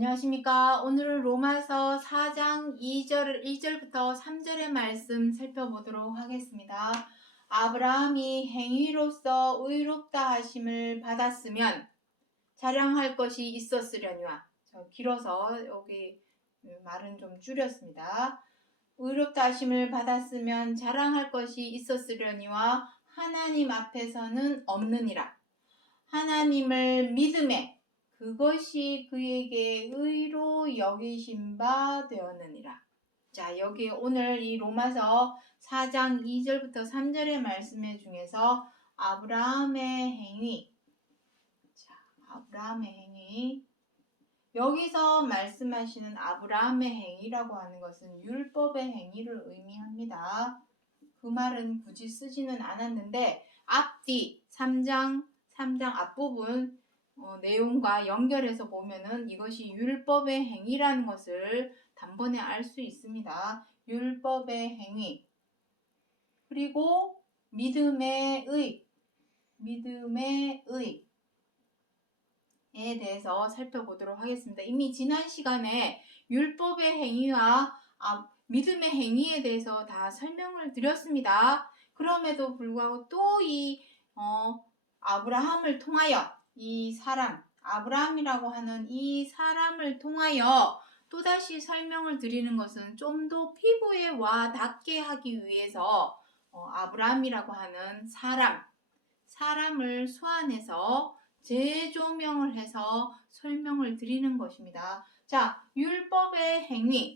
안녕하십니까. 오늘은 로마서 4장 1절부터 3절의 말씀 살펴보도록 하겠습니다. 아브라함이 행위로서 의롭다 하심을 받았으면 자랑할 것이 있었으려니와. 길어서 여기 말은 좀 줄였습니다. 의롭다 하심을 받았으면 자랑할 것이 있었으려니와 하나님 앞에서는 없느니라. 하나님을 믿음에 그것이 그에게 의로 여기신 바 되었느니라. 자, 여기 오늘 이 로마서 4장 2절부터 3절의 말씀 중에서 아브라함의 행위. 자, 아브라함의 행위. 여기서 말씀하시는 아브라함의 행위라고 하는 것은 율법의 행위를 의미합니다. 그 말은 굳이 쓰지는 않았는데 앞뒤 3장 앞부분 내용과 연결해서 보면은 이것이 율법의 행위라는 것을 단번에 알 수 있습니다. 율법의 행위. 그리고 믿음의 의에 대해서 살펴보도록 하겠습니다. 이미 지난 시간에 율법의 행위와 믿음의 행위에 대해서 다 설명을 드렸습니다. 그럼에도 불구하고 또 이 아브라함을 통하여 이 사람, 아브라함이라고 하는 이 사람을 통하여 또다시 설명을 드리는 것은 좀 더 피부에 와 닿게 하기 위해서 아브라함이라고 하는 사람을 소환해서 재조명을 해서 설명을 드리는 것입니다. 자, 율법의 행위와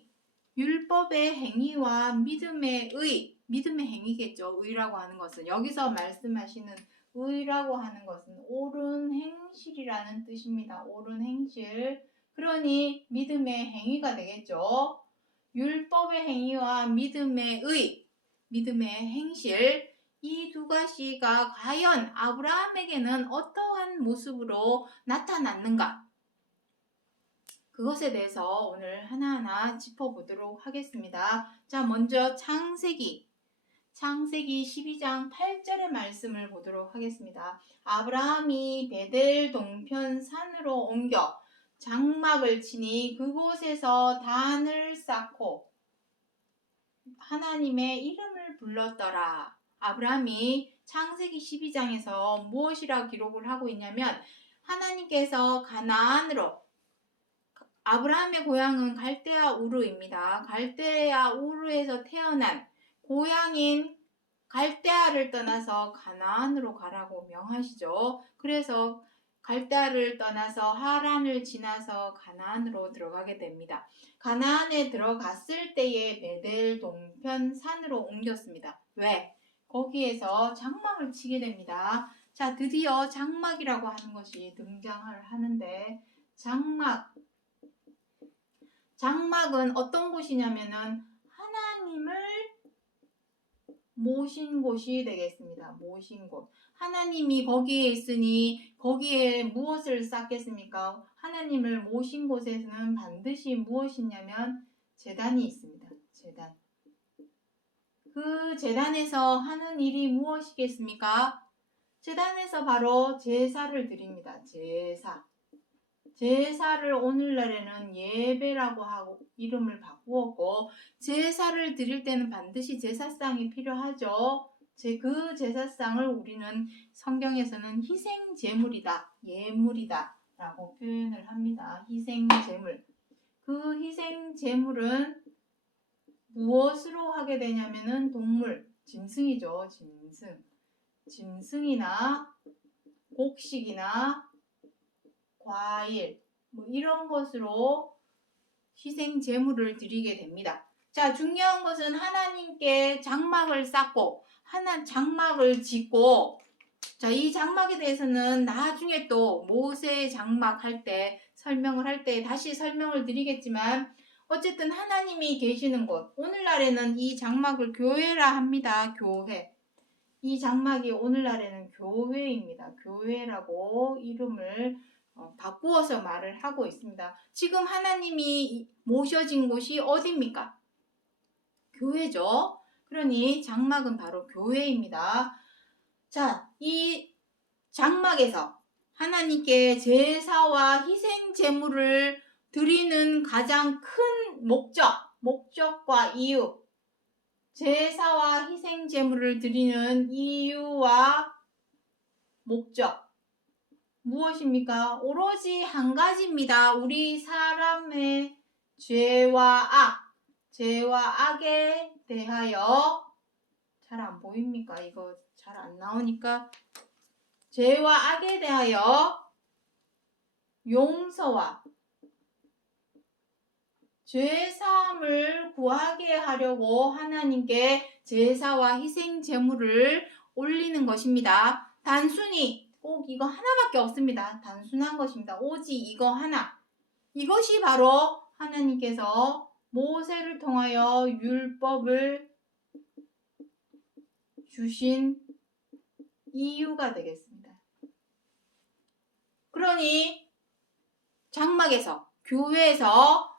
믿음의 행위겠죠. 의라고 하는 것은 여기서 말씀하시는 의라고 하는 것은 옳은 행실이라는 뜻입니다. 옳은 행실. 그러니 믿음의 행위가 되겠죠. 율법의 행위와 믿음의 행실. 이 두 가지가 과연 아브라함에게는 어떠한 모습으로 나타났는가? 그것에 대해서 오늘 하나하나 짚어보도록 하겠습니다. 자, 먼저 창세기 12장 8절의 말씀을 보도록 하겠습니다. 아브라함이 베델 동편 산으로 옮겨 장막을 치니 그곳에서 단을 쌓고 하나님의 이름을 불렀더라. 아브라함이 창세기 12장에서 무엇이라 기록을 하고 있냐면 하나님께서 가나안으로, 아브라함의 고향은 갈대아 우르입니다. 갈대아 우르에서 태어난 고향인 갈대아를 떠나서 가나안으로 가라고 명하시죠. 그래서 갈대아를 떠나서 하란을 지나서 가나안으로 들어가게 됩니다. 가나안에 들어갔을 때에 베델 동편 산으로 옮겼습니다. 왜? 거기에서 장막을 치게 됩니다. 자, 드디어 장막이라고 하는 것이 등장을 하는데 장막은 어떤 곳이냐면은 하나님을 모신 곳이 되겠습니다. 모신 곳. 하나님이 거기에 있으니 거기에 무엇을 쌓겠습니까? 하나님을 모신 곳에서는 반드시 무엇이냐면 제단이 있습니다. 제단. 그 제단에서 하는 일이 무엇이겠습니까? 제단에서 바로 제사를 드립니다. 제사를 오늘날에는 예배라고 하고 이름을 바꾸었고, 제사를 드릴 때는 반드시 제사상이 필요하죠. 그 제사상을 우리는 성경에서는 희생제물이다, 예물이다 라고 표현을 합니다. 희생제물. 그 희생제물은 무엇으로 하게 되냐면은 동물, 짐승이죠. 짐승이나 곡식이나 과일, 이런 것으로 희생 제물을 드리게 됩니다. 자, 중요한 것은 하나님께 장막을 쌓고 장막을 짓고, 자, 이 장막에 대해서는 나중에 또 모세 장막 할 때 설명을 할 때 다시 설명을 드리겠지만, 어쨌든 하나님이 계시는 곳, 오늘날에는 이 장막을 교회라 합니다. 교회. 이 장막이 오늘날에는 교회입니다. 교회라고 이름을 바꾸어서 말을 하고 있습니다. 지금 하나님이 모셔진 곳이 어디입니까? 교회죠. 그러니 장막은 바로 교회입니다. 자, 이 장막에서 하나님께 제사와 희생 제물을 드리는 가장 큰 목적과 이유, 제사와 희생 제물을 드리는 이유와 목적 무엇입니까? 오로지 한 가지입니다. 우리 사람의 죄와 악에 대하여, 잘 안 보입니까? 이거 잘 안 나오니까. 죄와 악에 대하여 용서와 죄사함을 구하게 하려고 하나님께 제사와 희생 제물을 올리는 것입니다. 단순히 꼭 이거 하나밖에 없습니다. 단순한 것입니다. 오직 이거 하나. 이것이 바로 하나님께서 모세를 통하여 율법을 주신 이유가 되겠습니다. 그러니 장막에서, 교회에서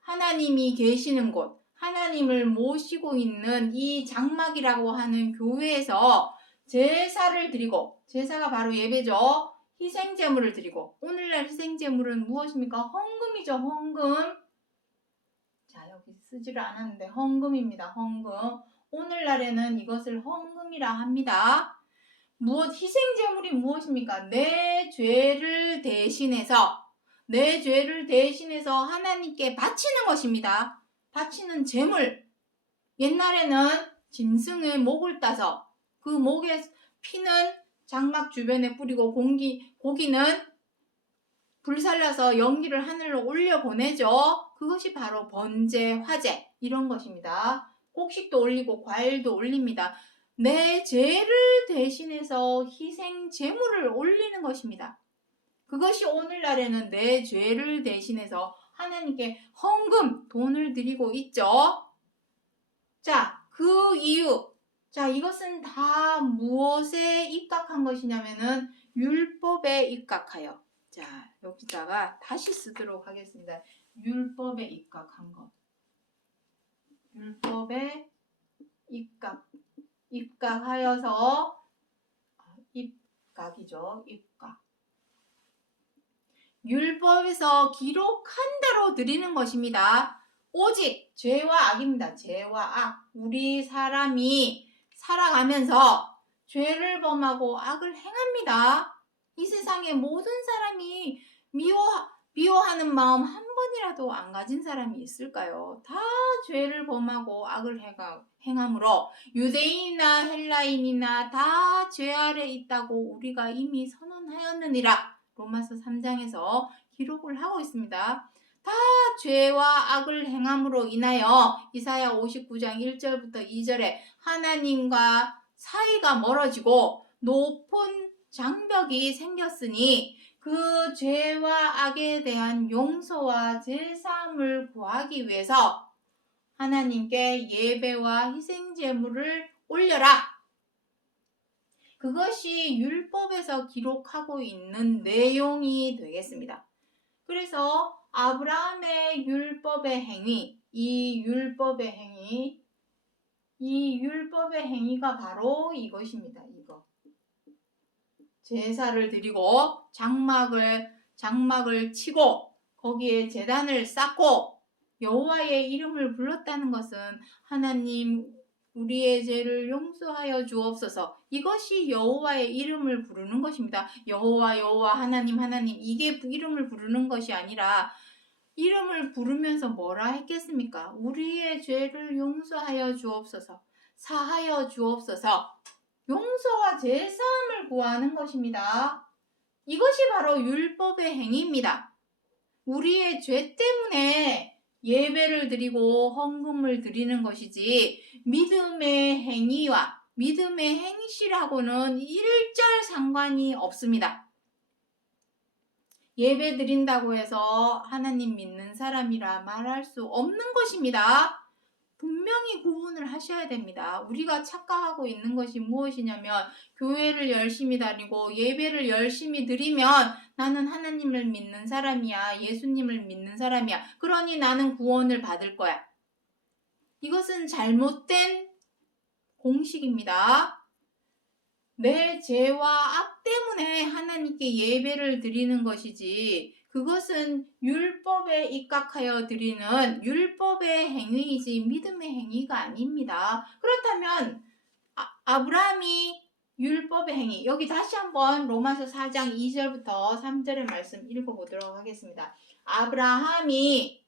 하나님이 계시는 곳, 하나님을 모시고 있는 이 장막이라고 하는 교회에서 제사를 드리고, 제사가 바로 예배죠. 희생제물을 드리고, 오늘날 희생제물은 무엇입니까? 헌금이죠. 헌금. 자, 여기 쓰지를 않았는데 헌금입니다. 헌금. 오늘날에는 이것을 헌금이라 합니다. 희생제물이 무엇입니까? 내 죄를 대신해서 하나님께 바치는 것입니다. 바치는 제물. 옛날에는 짐승의 목을 따서 그 목의 피는 장막 주변에 뿌리고 고기는 불살라서 연기를 하늘로 올려보내죠. 그것이 바로 번제, 화제 이런 것입니다. 곡식도 올리고 과일도 올립니다. 내 죄를 대신해서 희생 제물을 올리는 것입니다. 그것이 오늘날에는 내 죄를 대신해서 하나님께 헌금, 돈을 드리고 있죠. 자, 그 이유. 자, 이것은 다 무엇에 입각한 것이냐면은 율법에 입각하여. 자, 여기다가 다시 쓰도록 하겠습니다. 율법에 입각한 것. 율법에 입각하여서, 입각이죠. 입각. 율법에서 기록한 대로 드리는 것입니다. 오직 죄와 악입니다. 죄와 악. 우리 사람이 살아가면서 죄를 범하고 악을 행합니다. 이 세상의 모든 사람이 미워하는 마음 한 번이라도 안 가진 사람이 있을까요? 다 죄를 범하고 악을 행함으로 유대인이나 헬라인이나 다 죄 아래 있다고 우리가 이미 선언하였느니라. 로마서 3장에서 기록을 하고 있습니다. 다 죄와 악을 행함으로 인하여 이사야 59장 1절부터 2절에 하나님과 사이가 멀어지고 높은 장벽이 생겼으니 그 죄와 악에 대한 용서와 제사함을 구하기 위해서 하나님께 예배와 희생제물을 올려라. 그것이 율법에서 기록하고 있는 내용이 되겠습니다. 그래서 아브라함의 율법의 행위, 이 율법의 행위가 바로 이것입니다. 이거. 제사를 드리고 장막을 치고 거기에 제단을 쌓고 여호와의 이름을 불렀다는 것은 하나님 우리의 죄를 용서하여 주옵소서. 이것이 여호와의 이름을 부르는 것입니다. 여호와 하나님 이게 이름을 부르는 것이 아니라 이름을 부르면서 뭐라 했겠습니까? 우리의 죄를 용서하여 주옵소서. 사하여 주옵소서. 용서와 제사함을 구하는 것입니다. 이것이 바로 율법의 행위입니다. 우리의 죄 때문에 예배를 드리고 헌금을 드리는 것이지 믿음의 행위와 믿음의 행실하고는 일절 상관이 없습니다. 예배 드린다고 해서 하나님 믿는 사람이라 말할 수 없는 것입니다. 분명히 구분을 하셔야 됩니다. 우리가 착각하고 있는 것이 무엇이냐면 교회를 열심히 다니고 예배를 열심히 드리면 나는 하나님을 믿는 사람이야. 예수님을 믿는 사람이야. 그러니 나는 구원을 받을 거야. 이것은 잘못된 공식입니다. 내 죄와 악 때문에 하나님께 예배를 드리는 것이지 그것은 율법에 입각하여 드리는 율법의 행위이지 믿음의 행위가 아닙니다. 그렇다면 아브라함이 율법의 행위, 여기 다시 한번 로마서 4장 2절부터 3절의 말씀 읽어보도록 하겠습니다. 아브라함이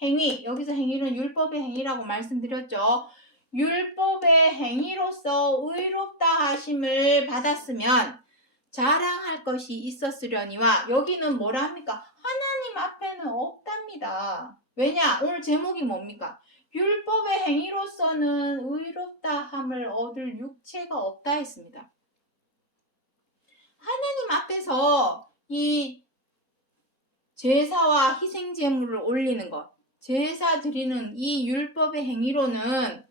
행위, 여기서 행위는 율법의 행위라고 말씀드렸죠. 율법의 행위로서 의롭다 하심을 받았으면 자랑할 것이 있었으려니와, 여기는 뭐라 합니까? 하나님 앞에는 없답니다. 왜냐? 오늘 제목이 뭡니까? 율법의 행위로서는 의롭다 함을 얻을 육체가 없다 했습니다. 하나님 앞에서 이 제사와 희생 제물을 올리는 것, 제사 드리는 이 율법의 행위로는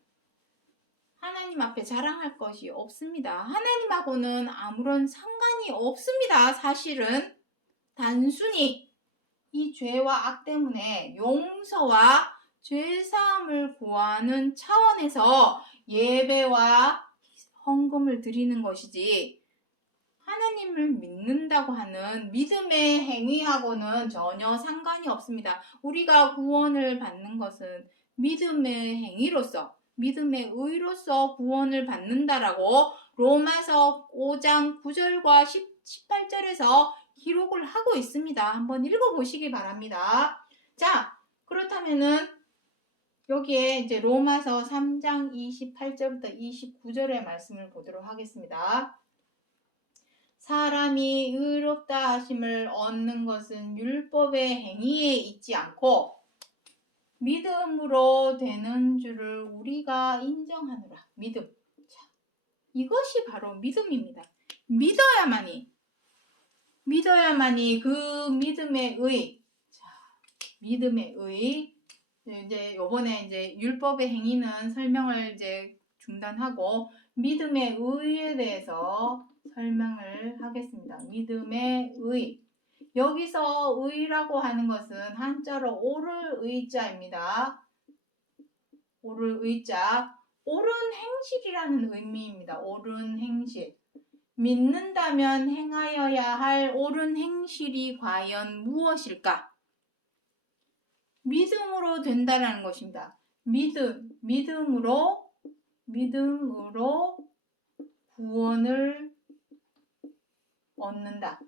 하나님 앞에 자랑할 것이 없습니다. 하나님하고는 아무런 상관이 없습니다. 사실은 단순히 이 죄와 악 때문에 용서와 죄사함을 구하는 차원에서 예배와 헌금을 드리는 것이지, 하나님을 믿는다고 하는 믿음의 행위하고는 전혀 상관이 없습니다. 우리가 구원을 받는 것은 믿음의 행위로서, 믿음의 의로서 구원을 받는다라고 로마서 5장 9절과 18절에서 기록을 하고 있습니다. 한번 읽어보시기 바랍니다. 자, 그렇다면은 여기에 이제 로마서 3장 28절부터 29절의 말씀을 보도록 하겠습니다. 사람이 의롭다 하심을 얻는 것은 율법의 행위에 있지 않고 믿음으로 되는 줄을 우리가 인정하노라. 믿음. 자, 이것이 바로 믿음입니다. 믿어야만이 그 믿음의 의. 자, 믿음의 의. 이제 요번에 이제 율법의 행위는 설명을 이제 중단하고 믿음의 의에 대해서 설명을 하겠습니다. 믿음의 의. 여기서 의라고 하는 것은 한자로 옳을 의자입니다. 옳을 의자. 옳은 행실이라는 의미입니다. 옳은 행실. 믿는다면 행하여야 할 옳은 행실이 과연 무엇일까? 믿음으로 된다라는 것입니다. 믿음으로 구원을 얻는다.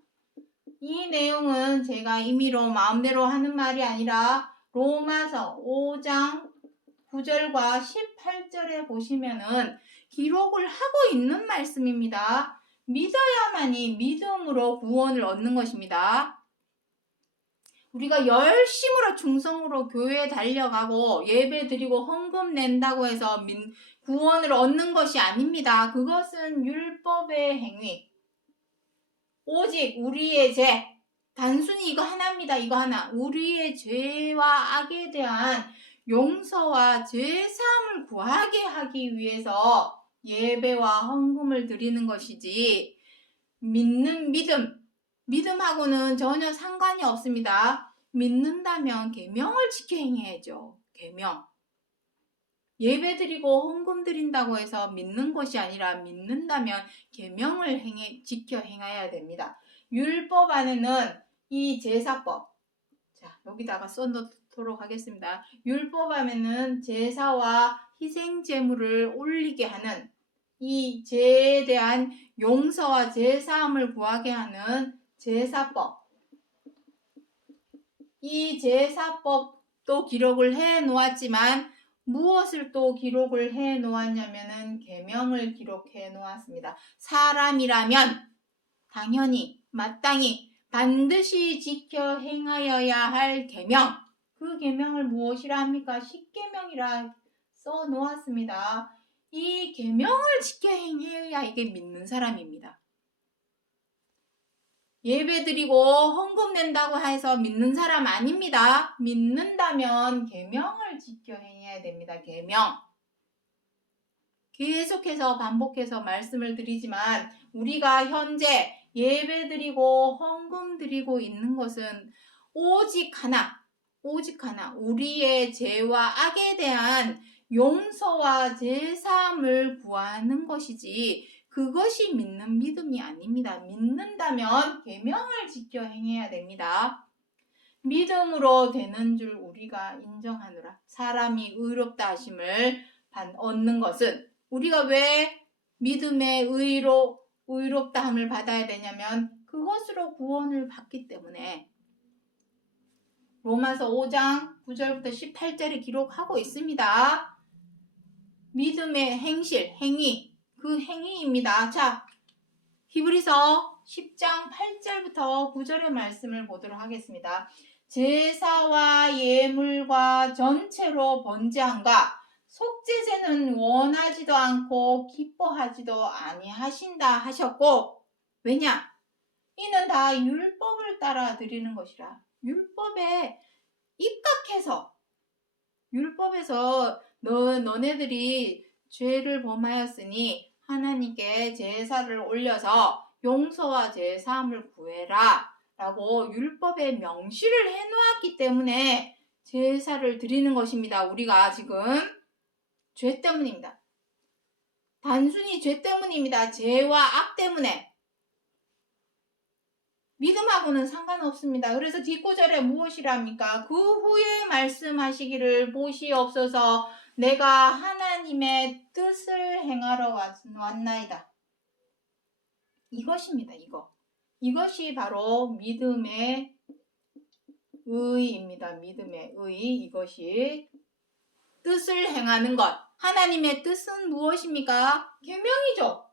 이 내용은 제가 임의로 마음대로 하는 말이 아니라 로마서 5장 9절과 18절에 보시면은 기록을 하고 있는 말씀입니다. 믿어야만이 믿음으로 구원을 얻는 것입니다. 우리가 열심으로 충성으로 교회에 달려가고 예배 드리고 헌금 낸다고 해서 구원을 얻는 것이 아닙니다. 그것은 율법의 행위. 오직 우리의 죄, 단순히 이거 하나입니다. 이거 하나. 우리의 죄와 악에 대한 용서와 죄사함을 구하게 하기 위해서 예배와 헌금을 드리는 것이지, 믿는 믿음하고는 전혀 상관이 없습니다. 믿는다면 계명을 지켜 행해야죠. 계명. 예배 드리고 헌금 드린다고 해서 믿는 것이 아니라 믿는다면 계명을 지켜 행해야 됩니다. 율법 안에는 이 제사법, 자 여기다가 써놓도록 하겠습니다. 율법 안에는 제사와 희생 제물을 올리게 하는, 이 죄에 대한 용서와 제사함을 구하게 하는 제사법, 이 제사법도 기록을 해 놓았지만 무엇을 또 기록을 해 놓았냐면은 계명을 기록해 놓았습니다. 사람이라면 당연히 마땅히 반드시 지켜 행하여야 할 계명, 그 계명을 무엇이라 합니까? 십계명이라 써 놓았습니다. 이 계명을 지켜 행해야 이게 믿는 사람입니다. 예배드리고 헌금 낸다고 해서 믿는 사람 아닙니다. 믿는다면 계명을 지켜 행해야 됩니다. 계명. 계속해서 반복해서 말씀을 드리지만 우리가 현재 예배드리고 헌금 드리고 있는 것은 오직 하나, 우리의 죄와 악에 대한 용서와 제사함을 구하는 것이지, 그것이 믿는 믿음이 아닙니다. 믿는다면 계명을 지켜 행해야 됩니다. 믿음으로 되는 줄 우리가 인정하노라. 사람이 의롭다 하심을 얻는 것은 우리가 왜 믿음의 의롭다함을 받아야 되냐면 그것으로 구원을 받기 때문에 로마서 5장 9절부터 18절에 기록하고 있습니다. 믿음의 행위, 그 행위입니다. 자, 히브리서 10장 8절부터 9절의 말씀을 보도록 하겠습니다. 제사와 예물과 전체로 번제함과 속죄제는 원하지도 않고 기뻐하지도 아니하신다 하셨고, 왜냐? 이는 다 율법을 따라 드리는 것이라. 율법에서 너네들이 죄를 범하였으니 하나님께 제사를 올려서 용서와 제사함을 구해라 라고 율법에 명시를 해놓았기 때문에 제사를 드리는 것입니다. 우리가 지금 죄 때문입니다. 단순히 죄 때문입니다. 죄와 악 때문에. 믿음하고는 상관없습니다. 그래서 뒷구절에 무엇이랍니까? 그 후에 말씀하시기를 보시옵소서 내가 하나님의 뜻을 행하러 왔나이다. 이것입니다. 이것이 바로 믿음의 의입니다. 믿음의 의. 이것이 뜻을 행하는 것. 하나님의 뜻은 무엇입니까? 계명이죠.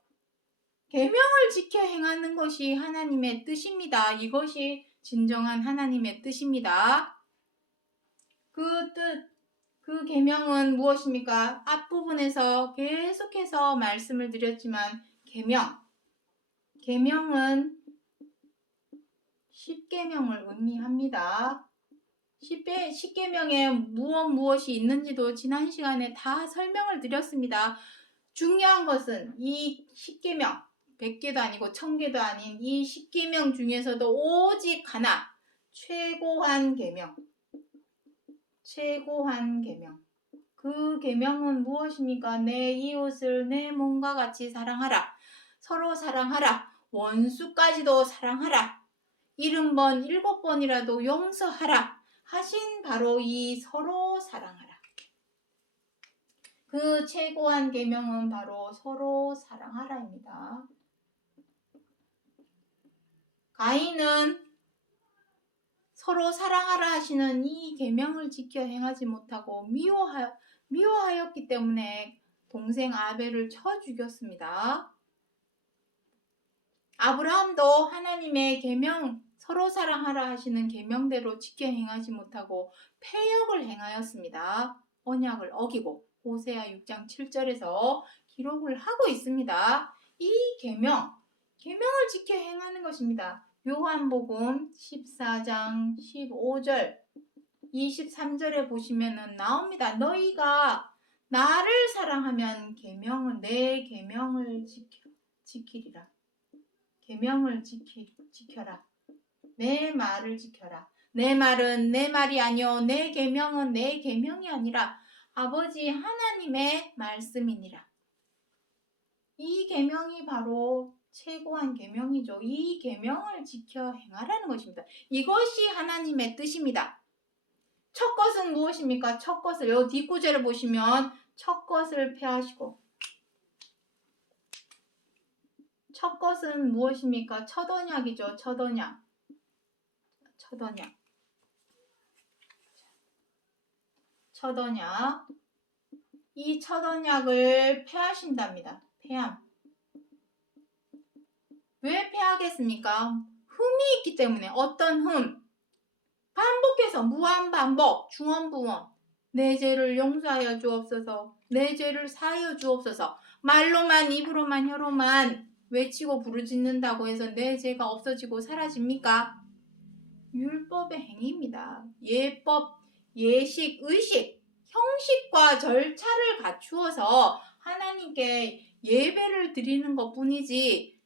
계명을 지켜 행하는 것이 하나님의 뜻입니다. 이것이 진정한 하나님의 뜻입니다. 그 계명은 무엇입니까? 앞부분에서 계속해서 말씀을 드렸지만 계명은 10계명을 의미합니다. 10계명에 무엇이 있는지도 지난 시간에 다 설명을 드렸습니다. 중요한 것은 이 10계명 100개도 아니고 1000개도 아닌 이 10계명 중에서도 오직 하나 최고한 계명. 그 계명은 무엇입니까? 내 이웃을 내 몸과 같이 사랑하라. 서로 사랑하라. 원수까지도 사랑하라. 70번 7번이라도 용서하라. 하신 바로 이 서로 사랑하라. 그 최고한 계명은 바로 서로 사랑하라입니다. 가인은 서로 사랑하라 하시는 이 계명을 지켜 행하지 못하고 미워하였기 때문에 동생 아벨을 쳐 죽였습니다. 아브라함도 하나님의 계명 서로 사랑하라 하시는 계명대로 지켜 행하지 못하고 패역을 행하였습니다. 언약을 어기고 호세아 6장 7절에서 기록을 하고 있습니다. 이 계명을 지켜 행하는 것입니다. 요한복음 14장 15절 23절에 보시면은 나옵니다. 너희가 나를 사랑하면 내 계명을 지키리라. 계명을 지켜라. 내 말을 지켜라. 내 말은 내 말이 아니요 내 계명은 내 계명이 아니라 아버지 하나님의 말씀이니라. 이 계명이 바로 최고한 계명이죠. 이 계명을 지켜 행하라는 것입니다. 이것이 하나님의 뜻입니다. 첫 것은 무엇입니까? 첫 것을 요 뒷구절을 보시면 첫 것을 폐하시고 첫 것은 무엇입니까? 첫 언약이죠. 첫 언약. 이 첫 언약을 폐하신답니다. 폐함. 왜 폐하겠습니까? 흠이 있기 때문에. 어떤 흠? 반복해서 무한반복 중언부언 내 죄를 용서하여 주옵소서. 내 죄를 사하여 주옵소서. 말로만 입으로만 혀로만 외치고 부르짖는다고 해서 내 죄가 없어지고 사라집니까? 율법의 행위입니다. 예법, 예식, 의식, 형식과 절차를 갖추어서 하나님께 예배를 드리는 것뿐이지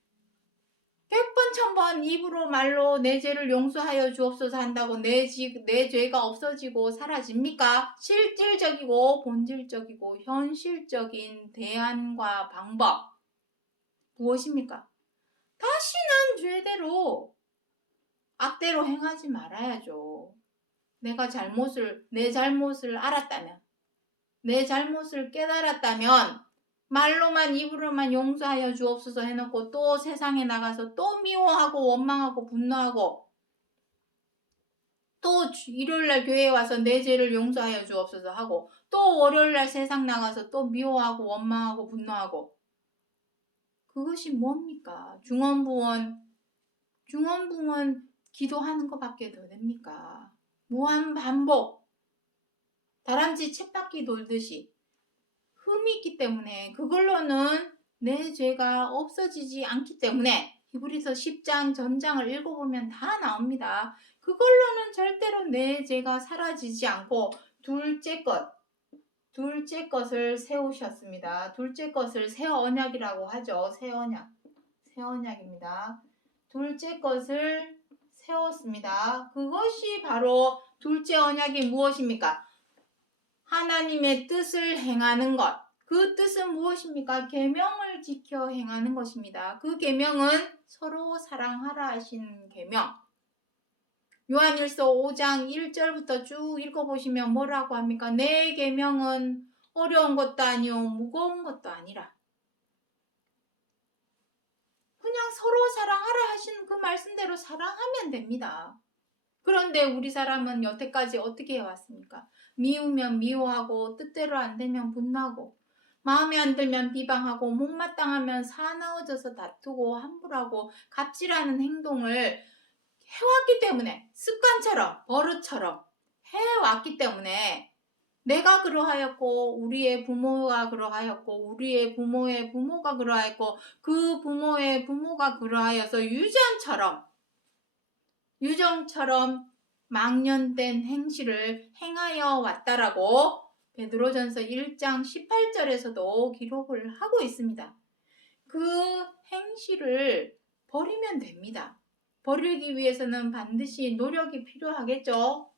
100번 1000번 입으로 말로 내 죄를 용서하여 주옵소서 한다고 내 죄가 없어지고 사라집니까? 실질적이고 본질적이고 현실적인 대안과 방법 무엇입니까? 다시는 죄대로 악대로 행하지 말아야죠. 내 잘못을 알았다면, 내 잘못을 깨달았다면, 말로만 입으로만 용서하여 주옵소서 해놓고 또 세상에 나가서 또 미워하고 원망하고 분노하고 또 일요일날 교회에 와서 내 죄를 용서하여 주옵소서 하고 또 월요일날 세상 나가서 또 미워하고 원망하고 분노하고, 그것이 뭡니까? 중언부언 기도하는 것밖에 더 됩니까? 무한 반복, 다람쥐 쳇바퀴 돌듯이 흠이 있기 때문에, 그걸로는 내 죄가 없어지지 않기 때문에 히브리서 10장 전장을 읽어보면 다 나옵니다. 그걸로는 절대로 내 죄가 사라지지 않고 둘째 것을 세우셨습니다. 둘째 것을 새 언약이라고 하죠. 새 언약입니다. 둘째 것을 세웠습니다. 그것이 바로 둘째 언약이 무엇입니까? 하나님의 뜻을 행하는 것. 그 뜻은 무엇입니까? 계명을 지켜 행하는 것입니다. 그 계명은 서로 사랑하라 하신 계명. 요한일서 5장 1절부터 쭉 읽어보시면 뭐라고 합니까? 내 계명은 어려운 것도 아니요 무거운 것도 아니라, 그냥 서로 사랑하라 하신 그 말씀대로 사랑하면 됩니다. 그런데 우리 사람은 여태까지 어떻게 해왔습니까? 미우면 미워하고, 뜻대로 안 되면 분노하고, 마음에 안 들면 비방하고, 못마땅하면 사나워져서 다투고 함부로하고 갑질하는 행동을 해왔기 때문에, 습관처럼 버릇처럼 해왔기 때문에, 내가 그러하였고 우리의 부모가 그러하였고 우리의 부모의 부모가 그러하였고 그 부모의 부모가 그러하여서 유정처럼 망년된 행실을 행하여 왔다라고 베드로전서 1장 18절에서도 기록을 하고 있습니다. 그 행실을 버리면 됩니다. 버리기 위해서는 반드시 노력이 필요하겠죠.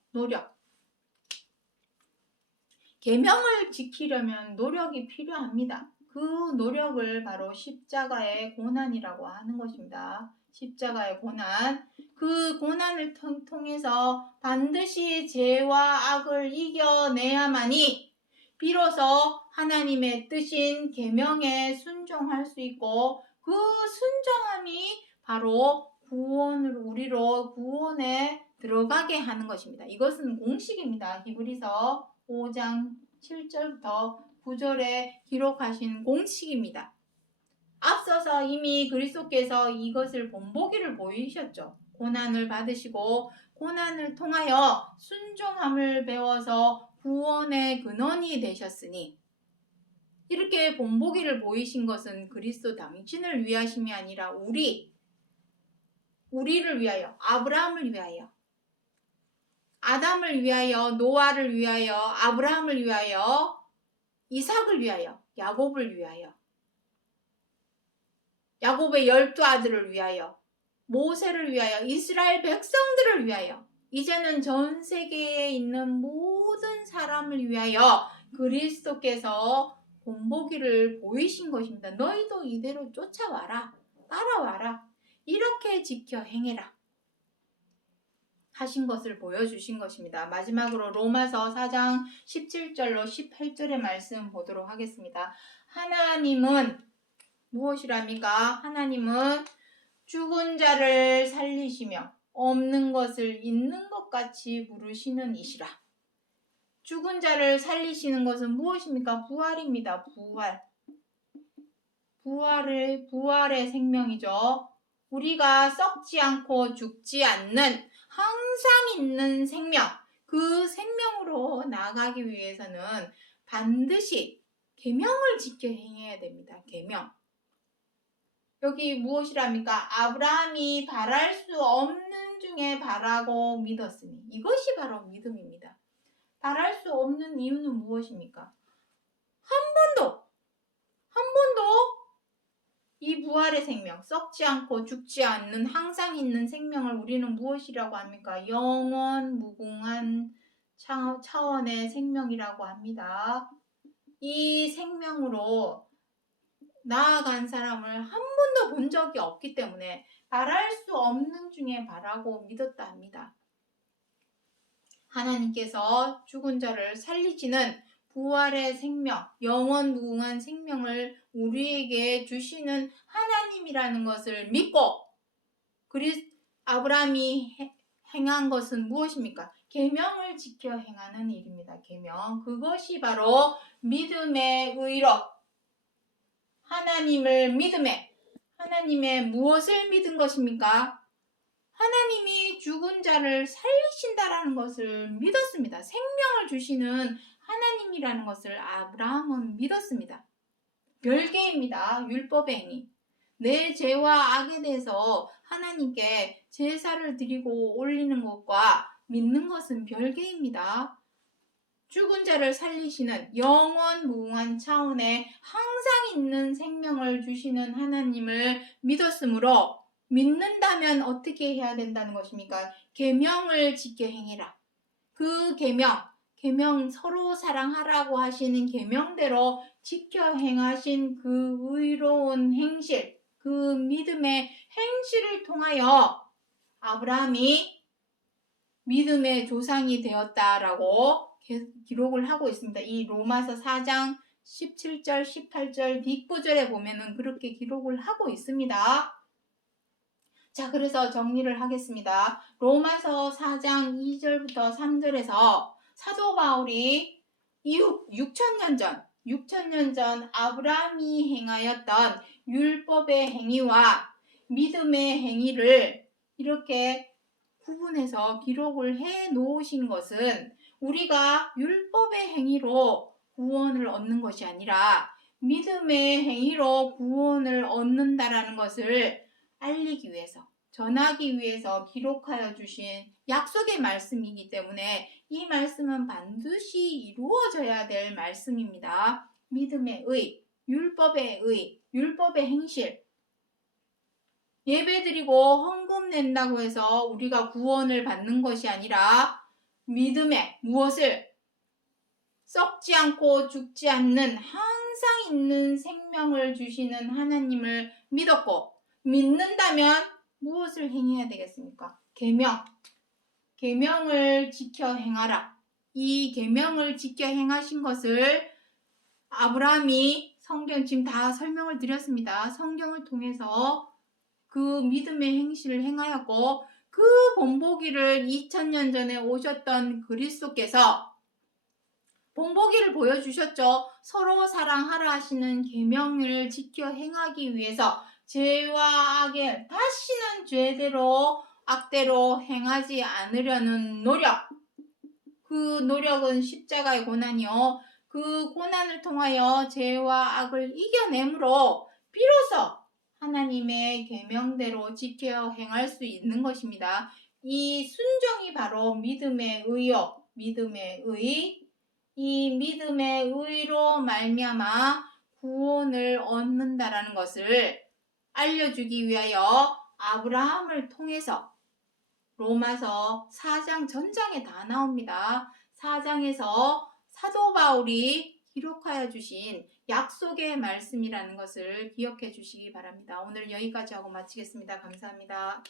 계명을 지키려면 노력이 필요합니다. 그 노력을 바로 십자가의 고난이라고 하는 것입니다. 십자가의 고난. 그 고난을 통해서 반드시 죄와 악을 이겨내야만이 비로소 하나님의 뜻인 계명에 순종할 수 있고, 그 순종함이 바로 우리로 구원에 들어가게 하는 것입니다. 이것은 공식입니다. 히브리서 5장 7절부터 9절에 기록하신 공식입니다. 앞서서 이미 그리스도께서 이것을 본보기를 보이셨죠. 고난을 받으시고 고난을 통하여 순종함을 배워서 구원의 근원이 되셨으니, 이렇게 본보기를 보이신 것은 그리스도 당신을 위하심이 아니라 우리를 위하여, 아브라함을 위하여, 아담을 위하여, 노아를 위하여, 아브라함을 위하여, 이삭을 위하여, 야곱을 위하여, 야곱의 12아들을 위하여, 모세를 위하여, 이스라엘 백성들을 위하여, 이제는 전 세계에 있는 모든 사람을 위하여 그리스도께서 본보기를 보이신 것입니다. 너희도 이대로 쫓아와라, 따라와라, 이렇게 지켜 행해라 하신 것을 보여주신 것입니다. 마지막으로 로마서 4장 17절로 18절의 말씀 보도록 하겠습니다. 하나님은 무엇이랍니까? 하나님은 죽은 자를 살리시며 없는 것을 있는 것 같이 부르시는 이시라. 죽은 자를 살리시는 것은 무엇입니까? 부활입니다. 부활의 생명이죠. 우리가 썩지 않고 죽지 않는 항상 있는 생명, 그 생명으로 나아가기 위해서는 반드시 계명을 지켜 행해야 됩니다. 계명. 여기 무엇이랍니까? 아브라함이 바랄 수 없는 중에 바라고 믿었으니, 이것이 바로 믿음입니다. 바랄 수 없는 이유는 무엇입니까? 한 번도 이 부활의 생명, 썩지 않고 죽지 않는 항상 있는 생명을 우리는 무엇이라고 합니까? 영원 무궁한 차원의 생명이라고 합니다. 이 생명으로 나아간 사람을 한 번도 본 적이 없기 때문에 바랄 수 없는 중에 바라고 믿었다 합니다. 하나님께서 죽은 자를 살리시는 부활의 생명, 영원 무궁한 생명을 우리에게 주시는 하나님이라는 것을 믿고 아브라함이 행한 것은 무엇입니까? 계명을 지켜 행하는 일입니다. 계명. 그것이 바로 믿음의 의로 하나님을 믿음에 하나님의 무엇을 믿은 것입니까? 하나님이 죽은 자를 살리신다라는 것을 믿었습니다. 생명을 주시는 하나님이라는 것을 아브라함은 믿었습니다. 별개입니다. 율법의 행위. 내 죄와 악에 대해서 하나님께 제사를 드리고 올리는 것과 믿는 것은 별개입니다. 죽은 자를 살리시는 영원 무궁한 차원의 항상 있는 생명을 주시는 하나님을 믿었으므로 믿는다면 어떻게 해야 된다는 것입니까? 계명을 지켜 행해라. 그 계명 서로 사랑하라고 하시는 계명대로 지켜 행하신 그 의로운 행실, 그 믿음의 행실을 통하여 아브라함이 믿음의 조상이 되었다라고 기록을 하고 있습니다. 이 로마서 4장 17절, 18절, 뒷구절에 보면은 그렇게 기록을 하고 있습니다. 자, 그래서 정리를 하겠습니다. 로마서 4장 2절부터 3절에서 사도 바울이 이후 6천년 전 아브라함이 행하였던 율법의 행위와 믿음의 행위를 이렇게 구분해서 기록을 해 놓으신 것은 우리가 율법의 행위로 구원을 얻는 것이 아니라 믿음의 행위로 구원을 얻는다라는 것을 알리기 위해서, 전하기 위해서 기록하여 주신 약속의 말씀이기 때문에 이 말씀은 반드시 이루어져야 될 말씀입니다. 믿음의 의, 율법의 행실. 예배드리고 헌금 낸다고 해서 우리가 구원을 받는 것이 아니라 믿음의 무엇을 썩지 않고 죽지 않는 항상 있는 생명을 주시는 하나님을 믿었고 믿는다면 무엇을 행해야 되겠습니까? 계명을 지켜 행하라. 이 계명을 지켜 행하신 것을 아브라함이 성경 지금 다 설명을 드렸습니다. 성경을 통해서 그 믿음의 행실을 행하였고 그 본보기를 2000년 전에 오셨던 그리스도께서 본보기를 보여주셨죠. 서로 사랑하라 하시는 계명을 지켜 행하기 위해서 죄와 악에 다시는 죄대로 악대로 행하지 않으려는 노력. 그 노력은 십자가의 고난이요. 그 고난을 통하여 죄와 악을 이겨내므로 비로소 하나님의 계명대로 지켜 행할 수 있는 것입니다. 이 순종이 바로 믿음의 의요. 믿음의 의. 이 믿음의 의로 말미암아 구원을 얻는다라는 것을 알려주기 위하여 아브라함을 통해서 로마서 4장 전장에 다 나옵니다. 4장에서 사도 바울이 기록하여 주신 약속의 말씀이라는 것을 기억해 주시기 바랍니다. 오늘 여기까지 하고 마치겠습니다. 감사합니다.